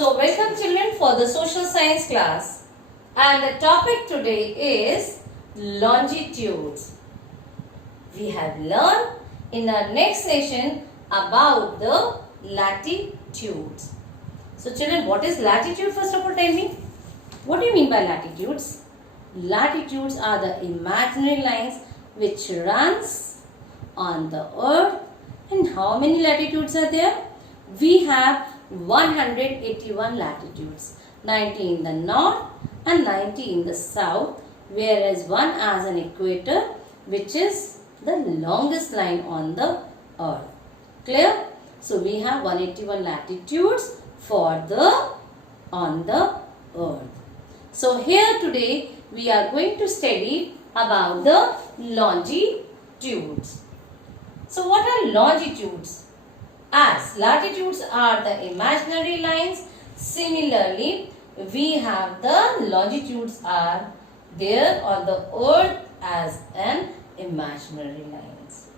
So welcome children for the social science class, and the topic today is longitudes. We have learned in our next session about the latitudes. So children, what is latitude? First of all, tell me. What do you mean by latitudes? Latitudes are the imaginary lines which runs on the earth. And how many latitudes are there? We have 181 latitudes, 90 in the north and 90 in the south, whereas one as an equator, which is the longest line on the earth. Clear? So we have 181 latitudes on the earth. So here today we are going to study about the longitudes. So what are longitudes? As latitudes are the imaginary lines, similarly we have the longitudes are there on the earth as an imaginary lines.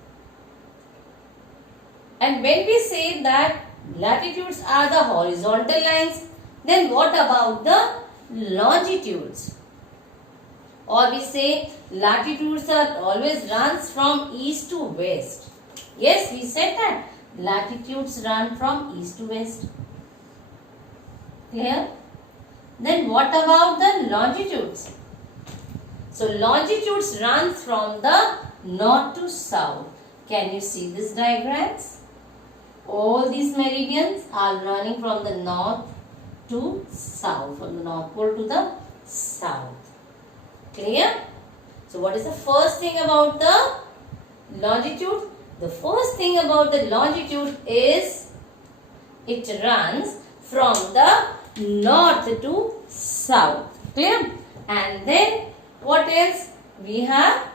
And when we say that latitudes are the horizontal lines, then what about the longitudes? Or we say latitudes are always runs from east to west. Yes, we said that latitudes run from east to west. Clear? Then what about the longitudes? So longitudes runs from the north to south. Can you see these diagrams? All these meridians are running from the north to south, from the north pole to the south. Clear? So what is the first thing about the longitude? The first thing about the longitude is it runs from the north to south. Clear? And then what else? We have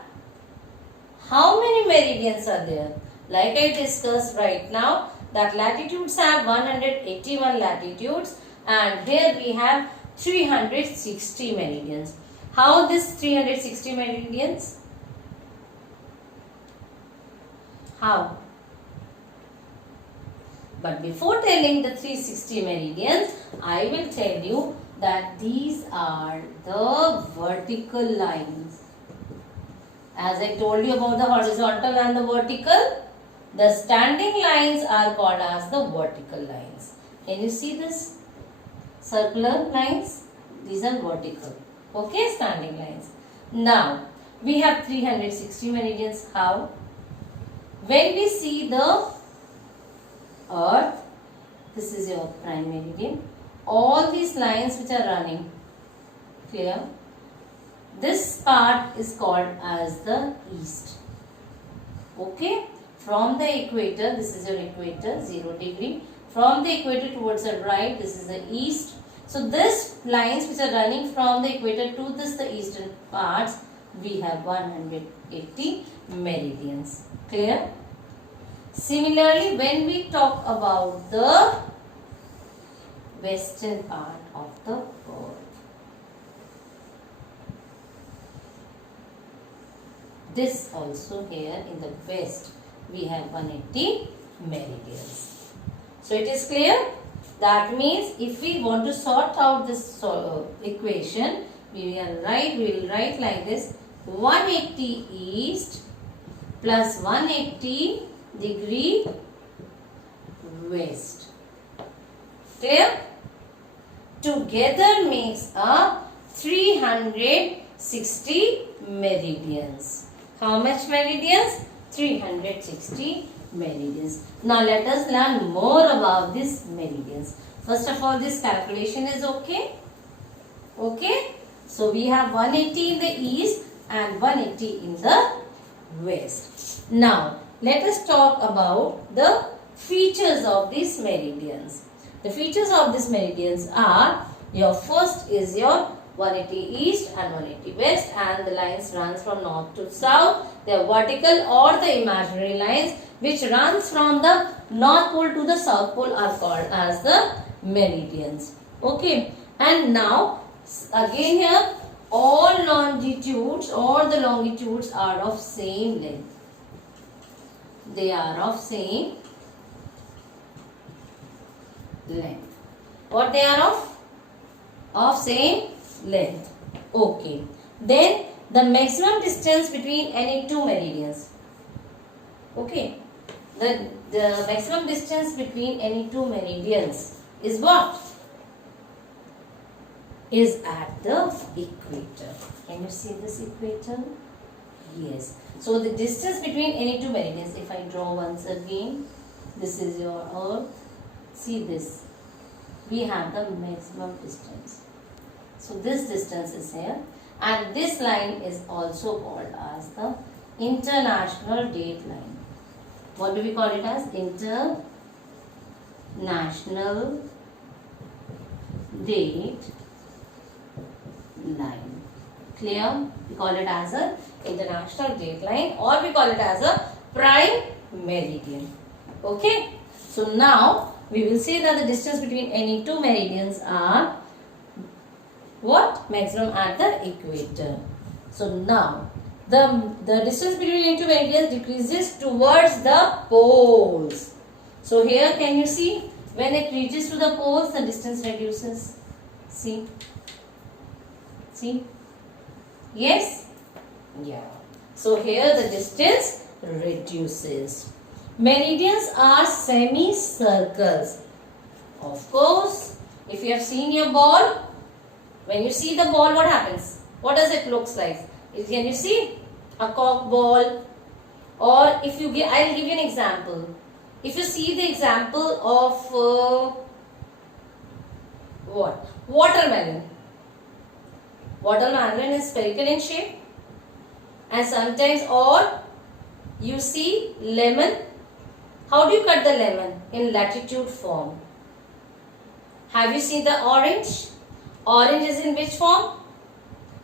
how many meridians are there? Like I discussed right now that latitudes have 181 latitudes and here we have 360 meridians. How this 360 meridians? How? But before telling the 360 meridians, I will tell you that these are the vertical lines. As I told you about the horizontal and the vertical, the standing lines are called as the vertical lines. Can you see this? Circular lines? These are vertical. Okay, standing lines. Now, we have 360 meridians. How? When we see the earth, this is your prime meridian. All these lines which are running, clear? This part is called as the east. Okay? From the equator, this is your equator, 0 degree. From the equator towards the right, this is the east. So these lines which are running from the equator to the eastern parts, we have 180 meridians. Clear? Similarly, when we talk about the western part of the earth, this also here in the west, we have 180 meridians. So it is clear? That means if we want to sort out this equation, we will write like this: 180 east plus 180 degree west. Clear? Together makes a 360 meridians. How much meridians? 360 meridians. Now let us learn more about these meridians. First of all, this calculation is okay. Okay. So we have 180 in the east and 180 in the west. Now let us talk about the features of these meridians. The features of these meridians are, your first is your 180 east and 180 west, and the lines runs from north to south. They are vertical or the imaginary lines which runs from the north pole to the south pole are called as the meridians. Okay. And now again here all longitudes or the longitudes are of same length. They are of same length. What they are of? Of same length. Okay. Then the maximum distance between any two meridians. Okay. The maximum distance between any two meridians is what? Is at the equator. Can you see this equator? Yes. So the distance between any two meridians, if I draw once again, this is your earth. See this. We have the maximum distance. So this distance is here, and this line is also called as the international date line. What do we call it as? International date line. Clear? We call it as a international date line, or we call it as a prime meridian. Okay? So now we will see that the distance between any two meridians are what? Maximum at the equator. So now the distance between any two meridians decreases towards the poles. So here can you see, when it reaches to the poles, the distance reduces. See? See? Yes? Yeah. So here the distance reduces. Meridians are semicircles. Of course, if you have seen your ball, when you see the ball, what happens? What does it look like? Can you see? A cork ball. Or if you give, I'll give you an example. If you see the example of what? Watermelon. Watermelon is spherical in shape. And sometimes, or you see lemon. How do you cut the lemon? In latitude form. Have you seen the orange? Orange is in which form?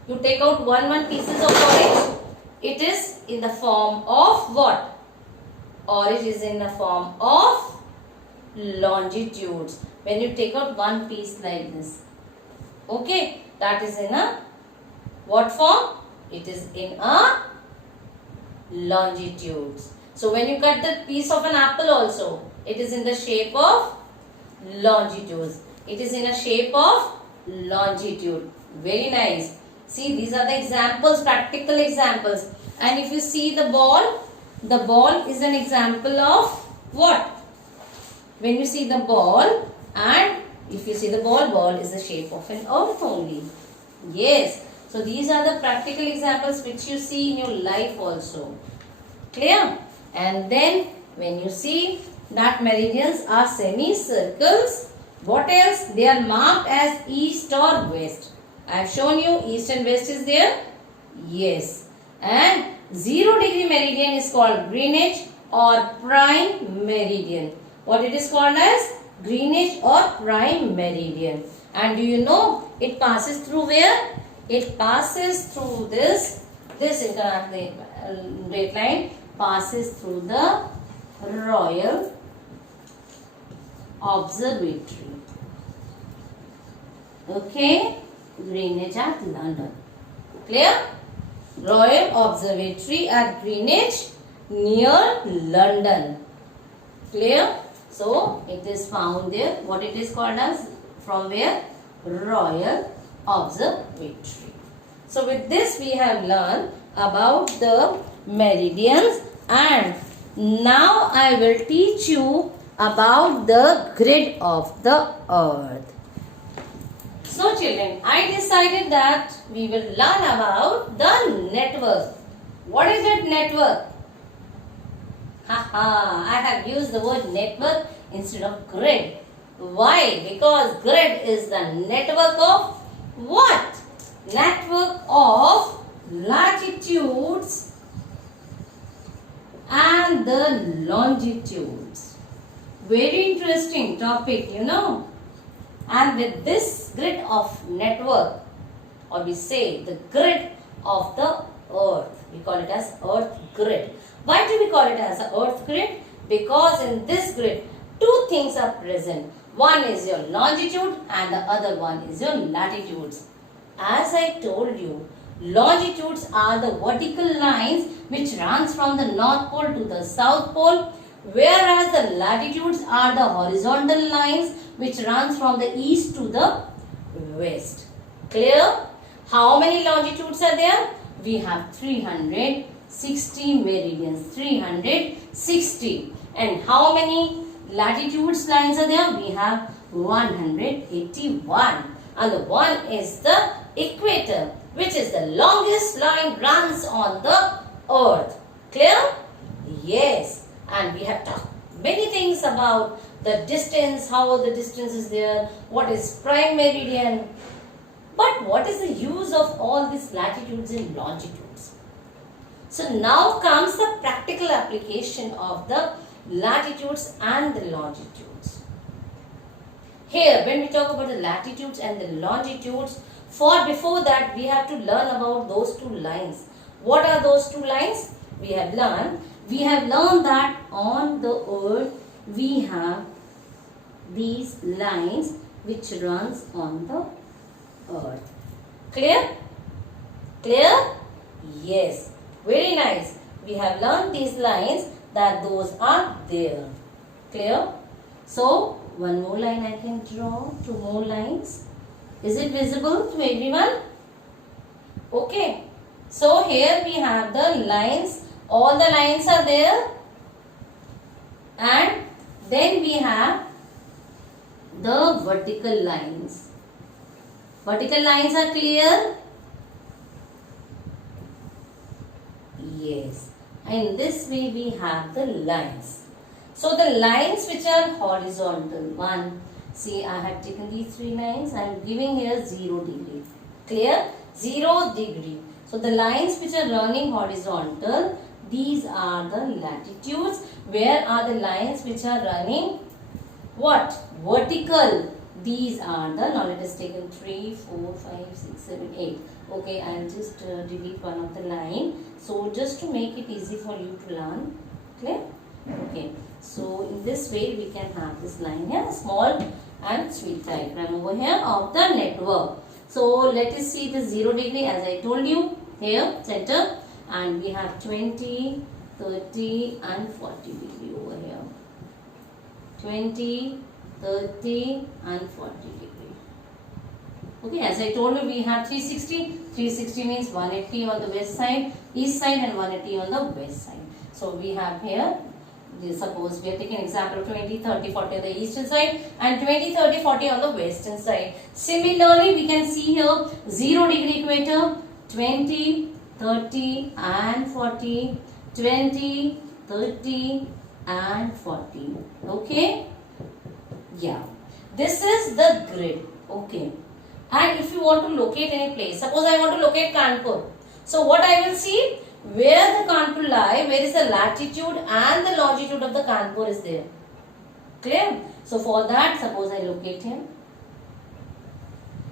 You take out one pieces of orange. It is in the form of what? Orange is in the form of longitudes. When you take out one piece like this. Okay. That is in a what form? It is in a longitudes. So when you cut the piece of an apple also, it is in the shape of longitudes. It is in a shape of longitude. Very nice. See, these are the examples, practical examples. And if you see the ball is an example of what? When you see the ball, and if you see the ball is the shape of an earth only. Yes. So these are the practical examples which you see in your life also. Clear? And then when you see that meridians are semicircles, what else? They are marked as east or west. I have shown you east and west is there. Yes. And 0 degree meridian is called Greenwich or prime meridian. What it is called as? Greenwich or prime meridian. And do you know it passes through where? It passes through this international date line passes through the Royal Observatory. Okay, Greenwich at London. Clear? Royal Observatory at Greenwich near London. Clear? So it is found there. What it is called as? From where? Royal Observatory. So with this we have learned about the meridians, and now I will teach you about the grid of the earth. So children, I decided that we will learn about the network. What is that network? I have used the word network instead of grid. Why? Because grid is the network of what? Network of latitudes and the longitudes. Very interesting topic, you know. And with this grid of network, or we say the grid of the earth, we call it as earth grid. Why do we call it as a earth grid? Because in this grid, two things are present. One is your longitude and the other one is your latitudes. As I told you, longitudes are the vertical lines which runs from the North Pole to the South Pole. whereas the latitudes are the horizontal lines which runs from the east to the west. Clear? How many longitudes are there? We have 360 meridians. 360. And how many latitudes lines are there? We have 181. And the one is the equator, which is the longest line runs on the earth. Clear? Yes. And we have talked many things about the distance, how the distance is there, what is prime meridian. But what is the use of all these latitudes and longitudes? So now comes the practical application of the latitudes and the longitudes. Here, when we talk about the latitudes and the longitudes, before that we have to learn about those two lines. What are those two lines? We have learned that on the earth we have these lines which runs on the earth. Clear? Clear? Yes. Very nice. We have learned these lines that those are there. Clear? So, one more line I can draw, two more lines. Is it visible to everyone? Okay. So, here we have the lines. All the lines are there. And then we have the vertical lines. Vertical lines are clear? Yes. In this way we have the lines. So the lines which are horizontal, one, see I have taken these three lines, I am giving here 0 degree. Clear? 0 degree. So the lines which are running horizontal, these are the latitudes. Where are the lines which are running what? Vertical. These are the, now let us take 3, 4, 5, 6, 7, 8. Okay, I will just delete one of the line. So just to make it easy for you to learn. Clear? Okay. So in this way we can have this line here, small and sweet diagram over here of the network. So let us see the 0 degree as I told you here, center, and we have 20, 30 and 40 degree over here. 20, 30 and 40 degree. Okay, as I told you we have 360. 360 means 180 on the west side, east side, and 180 on the west side. So we have here, suppose we are taking example of 20, 30, 40 on the eastern side and 20, 30, 40 on the western side. Similarly, we can see here 0 degree equator, 20, 30 and 40, 20, 30 and 40. Okay? Yeah. This is the grid. Okay. And if you want to locate any place, suppose I want to locate Kanpur. So what I will see? Where the Kanpur lie, where is the latitude and the longitude of the Kanpur is there. Clear? So for that, suppose I locate him.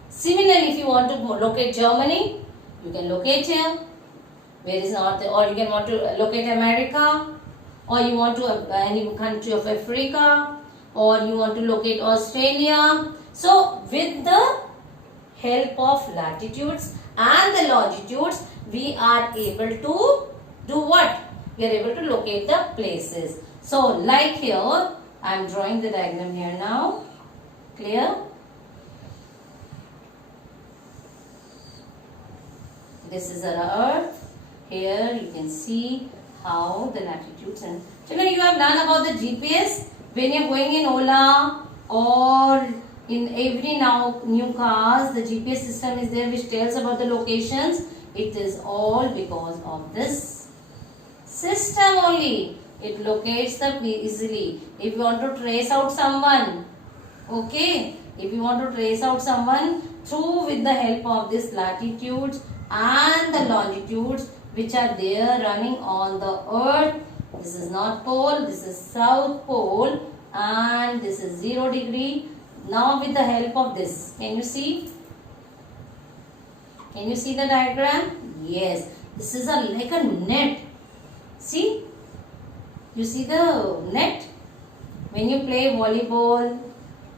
Similarly, if you want to locate Germany, you can locate here. Where is north, or you can want to locate America, or you want to any country of Africa, or you want to locate Australia. So with the help of latitudes and the longitudes, we are able to do what? We are able to locate the places. So like here, I am drawing the diagram here now. Clear? This is our earth. Here you can see how the latitudes and children, you have learned about the GPS when you are going in Ola or in every now new cars, the GPS system is there which tells about the locations. It is all because of this system only. It locates them easily. If you want to trace out someone, okay, if you want to trace out someone through with the help of this latitudes and the longitudes which are there running on the earth. This is North Pole, this is South Pole, and this is 0 degree. Now with the help of this, can you see? Can you see the diagram? Yes, this is like a net. See? You see the net? When you play volleyball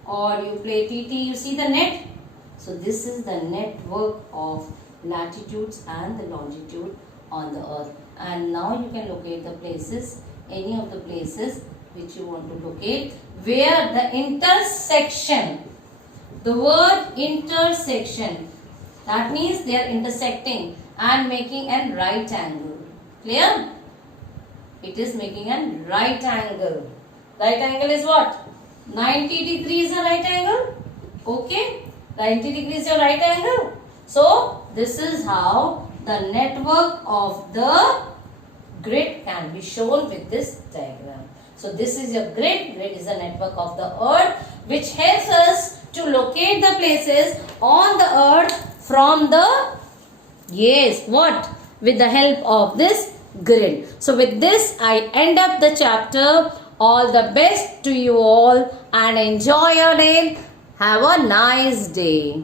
or you play TT, you see the net? So this is the network of latitudes and the longitude on the earth. And now you can locate the places, any of the places which you want to locate, where the intersection, the word intersection, that means they are intersecting and making a right angle. Clear? It is making a right angle. Right angle is what? 90 degrees is a right angle. Okay? 90 degrees is your right angle. So, this is how the network of the grid can be shown with this diagram. So, this is your grid. Grid is a network of the earth which helps us to locate the places on the earth from the, yes, what? With the help of this grid. So, with this, I end up the chapter. All the best to you all and enjoy your day. Have a nice day.